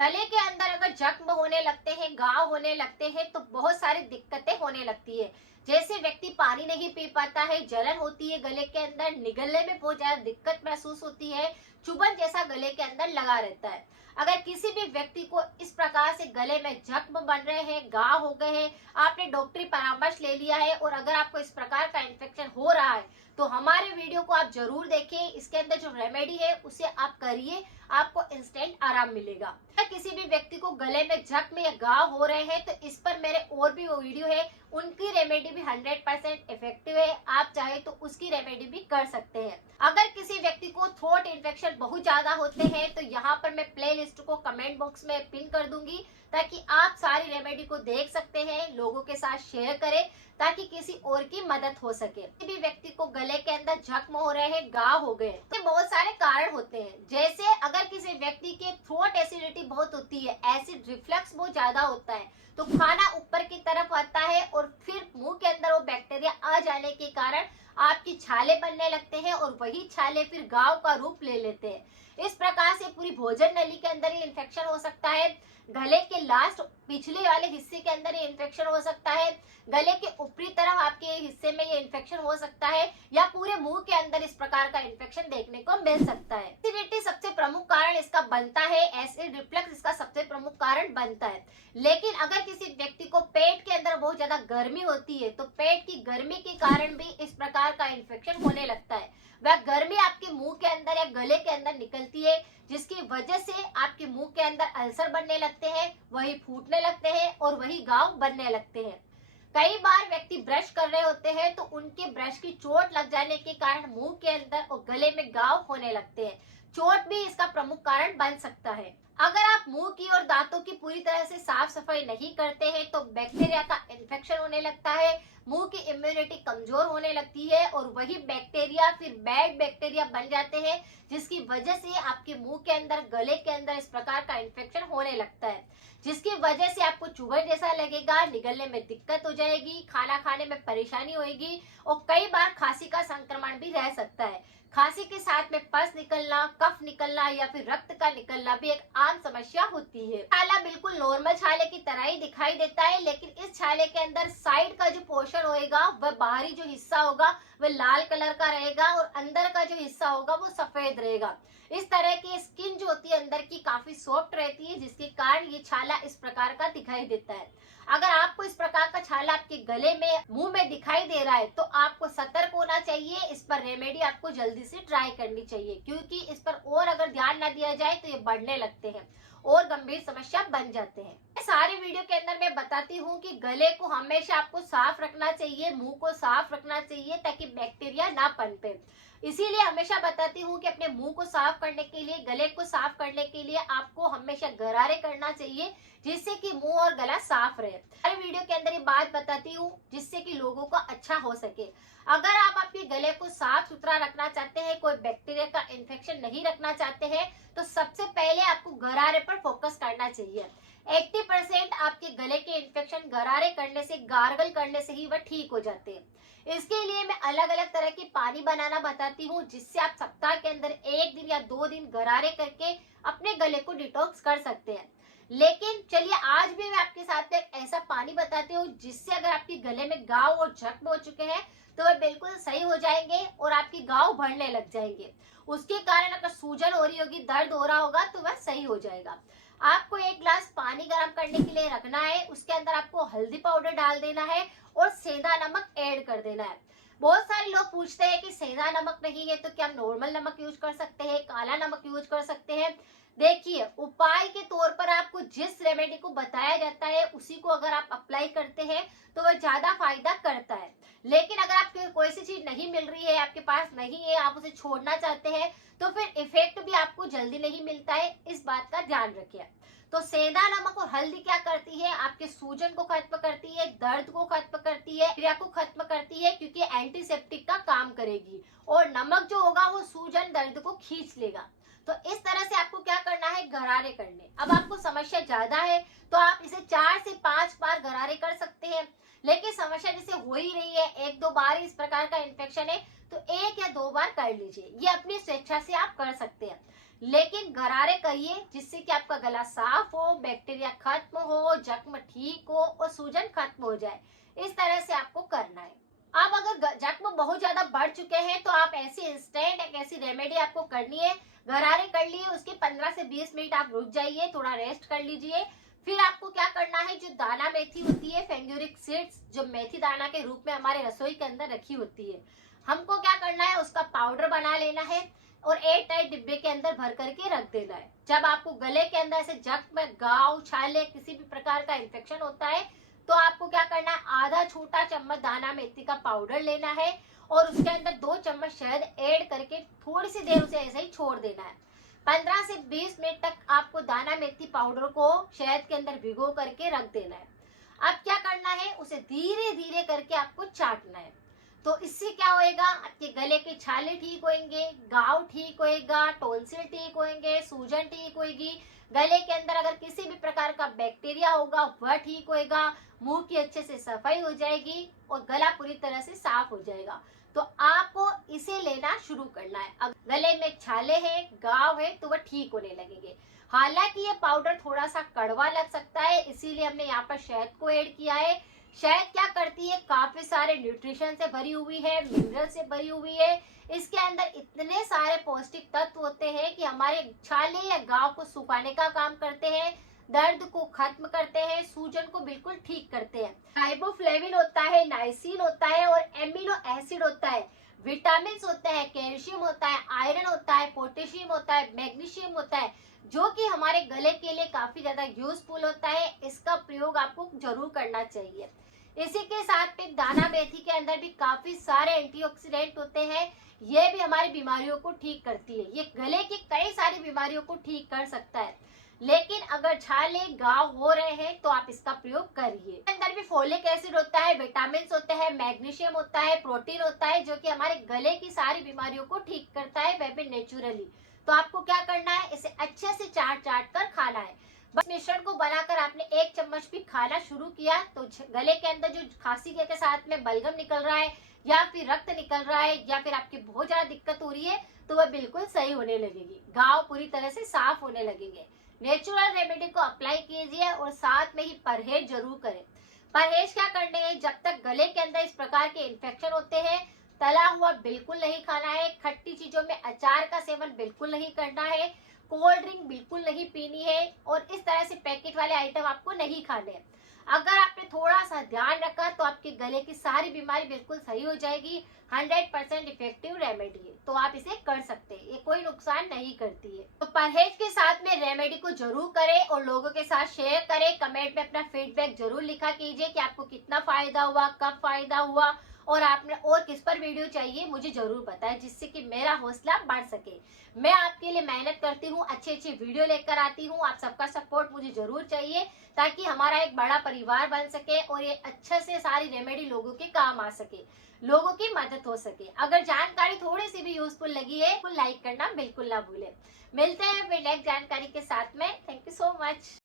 गले के अंदर अगर जख्म होने लगते हैं, घाव होने लगते हैं तो बहुत सारी दिक्कतें होने लगती है। जैसे व्यक्ति पानी नहीं पी पाता है, जलन होती है गले के अंदर, निगलने में बहुत ज्यादा दिक्कत महसूस होती है, चुभन जैसा गले के अंदर लगा रहता है। अगर किसी भी व्यक्ति को इस प्रकार से गले में जख्म बन रहे हैं, घाव हो गए हैं, आपने डॉक्टरी परामर्श ले लिया है और अगर आपको इस प्रकार का इन्फेक्शन हो रहा है तो हमारे वीडियो को आप जरूर देखें। इसके अंदर जो रेमेडी है उसे आप करिए, आपको इंस्टेंट आराम मिलेगा। अगर किसी भी व्यक्ति को गले में जख्म या घाव हो रहे हैं तो इस पर मेरे और भी वीडियो है, उनकी रेमेडी भी 100% इफेक्टिव है। आप चाहे तो उसकी रेमेडी भी कर सकते हैं। अगर किसी व्यक्ति को थ्रोट इन्फेक्शन बहुत ज्यादा होते हैं तो यहाँ पर मैं प्ले लिस्ट को कमेंट बॉक्स में पिन कर दूंगी, ताकि आप सारी रेमेडी को देख सकते हैं, लोगों के साथ शेयर करें ताकि किसी और की मदद हो सके। किसी भी व्यक्ति को गले के अंदर जख्म हो रहे हैं, घाव हो गए, तो बहुत सारे कारण होते हैं। जैसे अगर किसी व्यक्ति के थ्रोट एसिडिटी बहुत होती है, एसिड रिफ्लक्स बहुत ज्यादा होता है, तो खाना ऊपर की तरफ आता है और फिर मुंह के अंदर वो बैक्टीरिया आ जाने के कारण आपकी छाले बनने लगते हैं और वही छाले फिर घाव का रूप ले लेते हैं। इस प्रकार से पूरी भोजन नली के अंदर ही इन्फेक्शन हो सकता है, गले के लास्ट पिछले वाले हिस्से के अंदर ये इन्फेक्शन हो सकता है, गले के ऊपरी तरफ आपके हिस्से में ये इन्फेक्शन हो सकता है, या पूरे मुंह के अंदर इस प्रकार का इन्फेक्शन देखने को मिल सकता है। एसिडिटी सबसे प्रमुख कारण इसका बनता है, एसिड रिफ्लक्स इसका सबसे प्रमुख कारण बनता है। लेकिन अगर किसी व्यक्ति को पेट के अंदर बहुत ज्यादा गर्मी होती है तो पेट की गर्मी के कारण भी इस प्रकार का इन्फेक्शन होने लगता है। वह गर्मी आपके मुंह के अंदर या गले के अंदर निकलती है, जिसकी वजह से आपके मुंह के अंदर अल्सर बनने लगते हैं, वही फूटने लगते हैं और वही घाव बनने लगते हैं। कई बार व्यक्ति ब्रश कर रहे होते हैं तो उनके ब्रश की चोट लग जाने के कारण मुंह के अंदर और गले में घाव होने लगते हैं। चोट भी इसका प्रमुख कारण बन सकता है। अगर आप मुंह की और दांतों की पूरी तरह से साफ सफाई नहीं करते हैं तो बैक्टीरिया का इन्फेक्शन होने लगता है, मुंह की इम्यूनिटी कमजोर होने लगती है और वही बैक्टीरिया फिर बैड बैक्टीरिया बन जाते हैं, जिसकी वजह से आपके मुंह के अंदर, गले के अंदर इस प्रकार का इन्फेक्शन होने लगता है, जिसकी वजह से आपको चुभन जैसा लगेगा, निगलने में दिक्कत हो जाएगी, खाना खाने में परेशानी होगी और कई बार खांसी का संक्रमण भी रह सकता है। खांसी के साथ में पस निकलना, कफ निकलना या फिर रक्त का निकलना भी एक आम समस्या होती है। छाला बिल्कुल नॉर्मल छाले की तरह ही दिखाई देता है, लेकिन इस छाले के अंदर साइड का जो पोर्शन होएगा, वह बाहरी जो हिस्सा होगा वह लाल कलर का रहेगा और अंदर का जो हिस्सा होगा वो सफेद रहेगा। इस तरह की स्किन जो होती है अंदर की काफी सॉफ्ट रहती है, जिसके कारण ये छाला इस प्रकार का दिखाई देता है। अगर आपको इस प्रकार का छाला आपके गले में, मुंह में दिखाई दे रहा है तो आपको सतर्क होना चाहिए। इस पर रेमेडी आपको जल्दी से ट्राई करनी चाहिए, क्योंकि इस पर और अगर ध्यान न दिया जाए तो ये बढ़ने लगते हैं और गंभीर समस्या बन जाते हैं। सारे वीडियो के अंदर मैं बताती हूँ कि गले को हमेशा आपको साफ रखना चाहिए, मुंह को साफ रखना चाहिए ताकि बैक्टीरिया ना पनपे। इसीलिए हमेशा बताती हूँ कि अपने मुंह को साफ करने के लिए, गले को साफ करने के लिए आपको हमेशा गरारे करना चाहिए, जिससे कि मुंह और गला साफ रहे। हर वीडियो के अंदर ये बात बताती हूँ जिससे कि लोगों को अच्छा हो सके। अगर आप आपके गले को साफ सुथरा रखना चाहते हैं, कोई बैक्टीरिया का इन्फेक्शन नहीं रखना चाहते हैं, तो सबसे पहले आपको गरारे पर फोकस करना चाहिए। 80% आपके गले के इन्फेक्शन गरारे करने से, गार्गल करने से ही वह ठीक हो जाते हैं। इसके लिए मैं अलग अलग तरह के पानी बनाना बताती हूँ, जिससे आप सप्ताह के अंदर 1 दिन या 2 दिन गरारे करके अपने गले को डिटॉक्स कर सकते हैं। लेकिन चलिए आज भी मैं आपके साथ एक ऐसा पानी बताती हूँ जिससे अगर आपके गले में घाव और जख्म हो चुके हैं तो वह बिल्कुल सही हो जाएंगे और आपके घाव बढ़ने लग जाएंगे। उसके कारण अगर सूजन हो रही होगी, दर्द हो रहा होगा तो वह सही हो जाएगा। आपको 1 गिलास पानी गर्म करने के लिए रखना है, उसके अंदर आपको हल्दी पाउडर डाल देना है और सेंधा नमक ऐड कर देना है। बहुत सारे लोग पूछते हैं कि सेंधा नमक नहीं है तो क्या हम नॉर्मल नमक यूज कर सकते हैं, काला नमक यूज कर सकते हैं। देखिए, उपाय के तौर पर आपको जिस रेमेडी को बताया जाता है उसी को अगर आप अप्लाई करते हैं तो वह ज्यादा फायदा करता है। लेकिन अगर आपको कोई सी चीज नहीं मिल रही है, आपके पास नहीं है, आप उसे छोड़ना चाहते हैं, तो फिर इफेक्ट भी आपको जल्दी नहीं मिलता है। इस बात का ध्यान रखिए। तो सेंधा नमक और हल्दी क्या करती है, आपके सूजन को खत्म करती है, दर्द को खत्म करती है, क्रिया को खत्म करती है, क्योंकि एंटीसेप्टिक का काम करेगी और नमक जो होगा वो सूजन, दर्द को खींच लेगा। तो इस तरह से आपको क्या करना है, गरारे करने। अब आपको समस्या ज्यादा है तो आप इसे 4 से 5 बार गरारे कर सकते हैं। लेकिन समस्या जैसे हो ही रही है, 1-2 बार इस प्रकार का इन्फेक्शन है, तो 1 या 2 बार कर लीजिए। ये अपनी स्वेच्छा से आप कर सकते हैं। लेकिन गरारे करिए जिससे कि आपका गला साफ हो, बैक्टीरिया खत्म हो, जख्म ठीक हो और सूजन खत्म हो जाए। इस तरह से आपको करना है। अब अगर जख्म बहुत ज्यादा बढ़ चुके हैं तो आप ऐसी इंस्टेंट एक ऐसी रेमेडी आपको करनी है। गरारे कर लिए, उसके 15 से 20 मिनट आप रुक जाइए, थोड़ा रेस्ट कर लीजिए। फिर आपको क्या करना है, जो दाना मेथी होती है, फेंगुरिक सीड्स, जो मेथी दाना के रूप में हमारे रसोई के अंदर रखी होती है, हमको क्या करना है, उसका पाउडर बना लेना है और एयर टाइट डिब्बे के अंदर भर करके रख देना है। जब आपको गले के अंदर से जख्म, घाव, छाले, किसी भी प्रकार का इन्फेक्शन होता है तो आपको क्या करना है, आधा छोटा चम्मच दाना मेथी का पाउडर लेना है और उसके अंदर 2 चम्मच शहद ऐड करके थोड़ी सी देर उसे ऐसे ही छोड़ देना है। 15 से 20 मिनट तक आपको दाना मेथी पाउडर को शहद के अंदर भिगो करके रख देना है। अब क्या करना है, उसे धीरे धीरे करके आपको चाटना है। तो इससे क्या होएगा, आपके गले के छाले ठीक होंगे, घाव ठीक होएगा, टॉन्सिल ठीक होंगे, सूजन ठीक होगी, गले के अंदर अगर किसी भी प्रकार का बैक्टीरिया होगा वह ठीक होएगा, मुंह की अच्छे से सफाई हो जाएगी और गला पूरी तरह से साफ हो जाएगा। तो आपको इसे लेना शुरू करना है। अगर गले में छाले हैं, घाव है तो वह ठीक होने लगेंगे। हालांकि ये पाउडर थोड़ा सा कड़वा लग सकता है, इसीलिए हमने यहाँ पर शहद को ऐड किया है। शहद क्या करती है, काफी सारे न्यूट्रिशन से भरी हुई है, मिनरल से भरी हुई है। इसके अंदर इतने सारे पौष्टिक तत्व होते हैं कि हमारे छाले या घाव को सुखाने का काम करते हैं, दर्द को खत्म करते हैं, सूजन को बिल्कुल ठीक करते हैं। राइबोफ्लेविन होता है, नाइसिन होता है और एमिनो एसिड होता है, विटामिन होता है, कैल्शियम होता है, आयरन होता है, पोटेशियम होता है, मैग्नीशियम होता है, जो कि हमारे गले के लिए काफी ज्यादा यूजफुल होता है। इसका प्रयोग आपको जरूर करना चाहिए। इसी के साथ में दाना मेथी के अंदर भी काफी सारे एंटीऑक्सीडेंट होते हैं, ये भी हमारी बीमारियों को ठीक करती है। ये गले की कई सारी बीमारियों को ठीक कर सकता है। लेकिन अगर छाले, घाव हो रहे हैं तो आप इसका प्रयोग करिए। अंदर भी फोलिक एसिड होता है, विटामिन होते हैं, मैग्नीशियम होता है, प्रोटीन होता है, जो कि हमारे गले की सारी बीमारियों को ठीक करता है, वह भी नेचुरली। तो आपको क्या करना है, इसे अच्छे से चाट चाट कर खाना है। बस मिश्रण को बनाकर आपने 1 चम्मच भी खाना शुरू किया तो गले के अंदर जो खांसी के साथ में बलगम निकल रहा है या फिर रक्त निकल रहा है या फिर आपकी बहुत ज्यादा दिक्कत हो रही है तो वह बिल्कुल सही होने लगेगी, घाव पूरी तरह से साफ होने लगेंगे। नेचुरल रेमेडी को अप्लाई कीजिए और साथ में ही परहेज जरूर करें। परहेज क्या करने हैं, जब तक गले के अंदर इस प्रकार के इन्फेक्शन होते हैं, तला हुआ बिल्कुल नहीं खाना है, खट्टी चीजों में अचार का सेवन बिल्कुल नहीं करना है, कोल्ड ड्रिंक बिल्कुल नहीं पीनी है और इस तरह से पैकेट वाले आइटम आपको नहीं खाने हैं। अगर आपने थोड़ा सा ध्यान रखा तो आपके गले की सारी बीमारी बिल्कुल सही हो जाएगी। 100% इफेक्टिव रेमेडी है, तो आप इसे कर सकते हैं, ये कोई नुकसान नहीं करती है। तो परहेज के साथ में रेमेडी को जरूर करें और लोगों के साथ शेयर करें। कमेंट में अपना फीडबैक जरूर लिखा कीजिए कि आपको कितना फायदा हुआ, कब फायदा हुआ और आपने और किस पर वीडियो चाहिए मुझे जरूर बताएं, जिससे कि मेरा हौसला बढ़ सके। मैं आपके लिए मेहनत करती हूँ, अच्छी अच्छी वीडियो लेकर आती हूँ, आप सबका सपोर्ट मुझे जरूर चाहिए ताकि हमारा एक बड़ा परिवार बन सके और ये अच्छे से सारी रेमेडी लोगों के काम आ सके, लोगों की मदद हो सके। अगर जानकारी थोड़ी सी भी यूजफुल लगी है तो लाइक करना बिल्कुल ना भूलें। मिलते हैं फिर नेक्स्ट जानकारी के साथ में। Thank you so much.